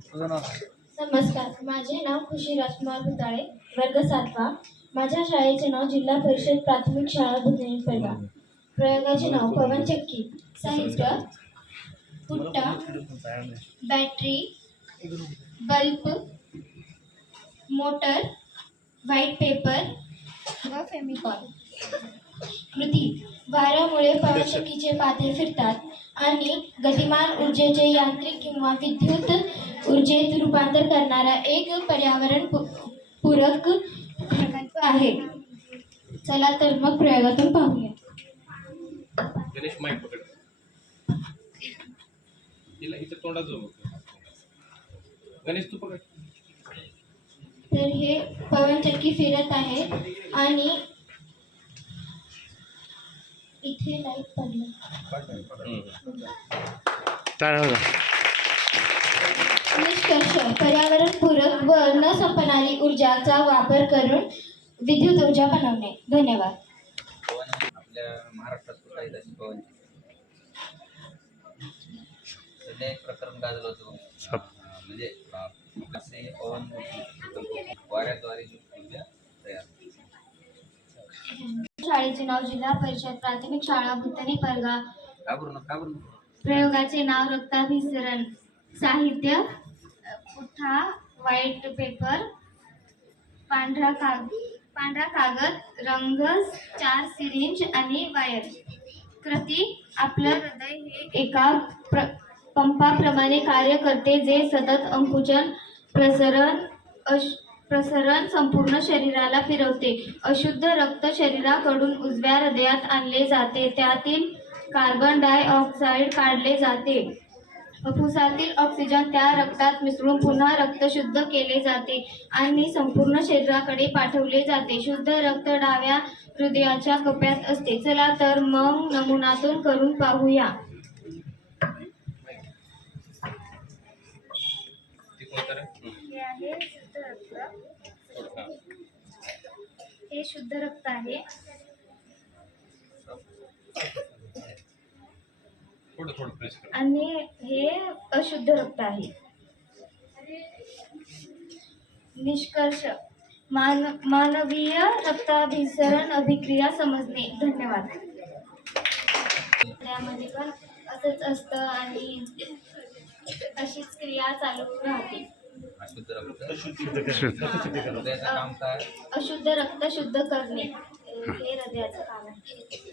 तुझं नाव? नमस्कार, माझे नाव खुशी राजकुमार भुताळे, वर्ग 7वा. माझ्या शाळेचे नाव जिल्हा परिषद प्राथमिक शाळा बुधनी पेडगा. प्रयोगाचे नाव पवनचक्की. साहित्य पुट्टा, battery, bulb, motor, white paper व फेमिकॉल. कृती: वाऱ्यामुळे पवनचक्कीचे पाते फिरतात आणि गतिमान ऊर्जेचे यांत्रिक किंवा विद्युत ऊर्जेत रूपांतर करणारा एक पर्यावरण पूरक प्रकल्प आहे. चला तर मग प्रयोगातून पाहूया. गणेश माईक पकड. हिला इथं तोंडात जाऊ. गणेश तू पकड. तर हे पवनचक्की फिरत आहे आणि इथे लाईट पडलं. निष्कर्ष: पर्यावरणपूरक व न संपणारी ऊर्जाचा वापर करून विद्युत ऊर्जा बनवणे. धन्यवाद. आपल्या महाराष्ट्रात कुठे आहे तशी पवन? सध्या एक प्रकरण गाजलं होतं, म्हणजे असे पवन वाऱ्याद्वारे ऊर्जा तयार. शाळेचे नाव जिल्हा परिषद प्राथमिक शाळा भुतनी परगा. घाबरू नका. प्रयोगाचे नाव रक्ताभिसरण. साहित्य पुठ्ठा, व्हाईट पेपर, पांढरा कागद, रंग, 4 सिरिंज आणि वायर. कृती: आपलं हृदय हे एका पंपाप्रमाणे कार्य करते जे सतत अंकुचन प्रसरण संपूर्ण शरीराला फिरवते. अशुद्ध रक्त शरीराकडून उजव्या हृदयात आणले जाते, त्यातील कार्बन डाय ऑक्साईड काढले जाते. फुफ्फुसातील ऑक्सिजन त्या रक्तात मिसळून पुन्हा रक्त शुद्ध केले जाते आणि संपूर्ण शरीराकडे पाठवले जाते. शुद्ध रक्त डाव्या हृदयाच्या कप्प्यात असते. चला तर मग नमुन्यातून करून पाहूया. हे आहे शुद्ध रक्त. हे शुद्ध रक्त आहे. थोडं प्रेस कर. आणि हे अशुद्ध रक्त आहे. निष्कर्ष: मानवीय रक्ताभिसरण अभिक्रिया समजणे. धन्यवाद. त्यामध्ये पण असंच असतं आणि अशीच क्रिया चालू राहते. अशुद्ध रक्त हृदयाचं काम काय? अशुद्ध रक्त शुद्ध करणे हे हृदयाचं काम आहे.